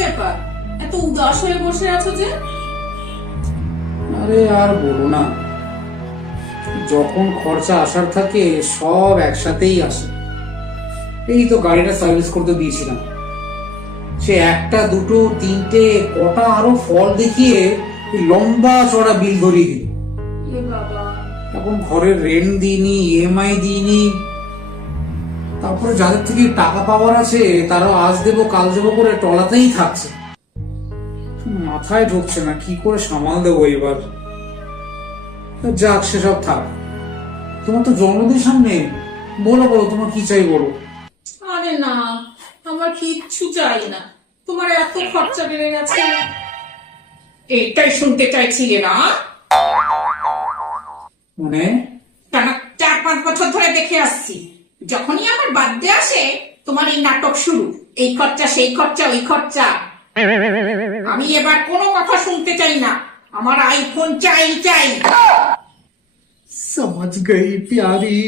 ব্যাপার, এত উদাস হয়ে বসে আছো যে? আরে আর বলো না, যখন খরচা আসার থাকে সব একসাথেই আসে। এই তো গাড়িটা সার্ভিস করতে দিয়েছিলাম, সে একটা দুটো তিনটে কটা আরো ফল দেখিয়ে লম্বা চড়া বিল ধরিয়ে দিল। এ বাবা, এখন ঘরের রেন্ট দিইনি, ইএমআই দিইনি, তারপরে যাদের থেকে টাকা পাওয়ার আছে তারা আজ দেবো কাল দেবো করে টলাতেই থাকছে। মাথায় ঢুকছে না কি করে সামাল দেবো এবার। যাক, সেসব থাক। তোমার তো জন্মদিন সামনে, বলো বলো তোমার কি চাই বলো। আরে না, আমার কিচ্ছু চাই না। তোমার এত খরচা বেড়ে গেছে। এইটাই শুনতে চাইছিলে না? মানে টানা 4-5 বছর ধরে দেখে আসছি, যখনই আমার বার্থডে আসে তোমার এই নাটক শুরু। এই খরচা, সেই খরচা, ওই খরচা। আমি এবার কোনো কথা শুনতে চাই না, আমার আইফোন চাই চাই। समझ गई प्यारी।